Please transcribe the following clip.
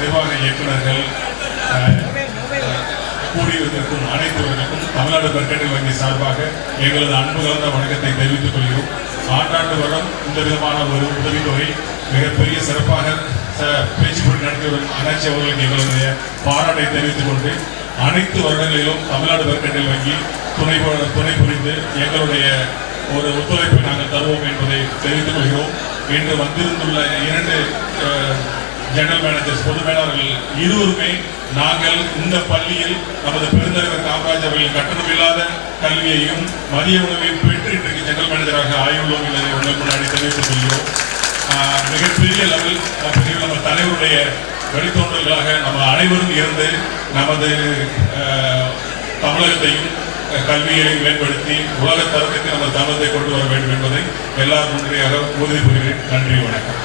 நிர்வாக இயக்குநர்கள் கூடியிருக்கும் அனைத்துவர்களுக்கும் தமிழ்நாடு பட்ஜெட்டில் வங்கி சார்பாக எங்களது அன்பு கலந்த வணக்கத்தை தெரிவித்துக் கொள்கிறோம். ஆண்டாண்டு வருடம் இந்த விதமான ஒரு உதவித்தொகை மிகப்பெரிய சிறப்பாக பேச்சு போட்டி நடத்திய அண்ணாச்சி அவர்களுக்கு எங்களுடைய பாராட்டை தெரிவித்துக் கொண்டு அனைத்து வருடங்களிலும் தமிழ்நாடு பட்ஜெட்டில் வங்கி துணை துணை புரிந்து எங்களுடைய ஒரு ஒத்துழைப்பை நாங்கள் தருவோம் என்பதை தெரிவித்துக் கொள்கிறோம். இன்று வந்திருந்துள்ள இரண்டு ஜெனரல் மேனேஜர் பொது மேலாளர்கள் இருவருமே நாங்கள் இந்த பள்ளியில் நமது பெருந்தலைவர் காமராஜ் அவர்கள் கட்டணமில்லாத கல்வியையும் மதிய உணவையும் பெற்று இன்றைக்கு ஜெனரல் மேனேஜராக ஆயுள்ளோம் என்பதை உங்களுக்கு முன்னாடி தெரிவித்துக் கொள்கிறோம். மிகப்பெரிய லெவல் நம்ம தலைவருடைய வழித்தோன்றல்களாக நம்ம அனைவரும் இருந்து நமது தமிழகத்தையும் கல்வியை கல்வியையும் மேம்படுத்தி உலக தரத்துக்கு நம்ம தமிழத்தை கொண்டு வர வேண்டும் என்பதை எல்லாரும் நன்றியாக உறுதி புரிகிறேன் நன்றி வணக்கம்.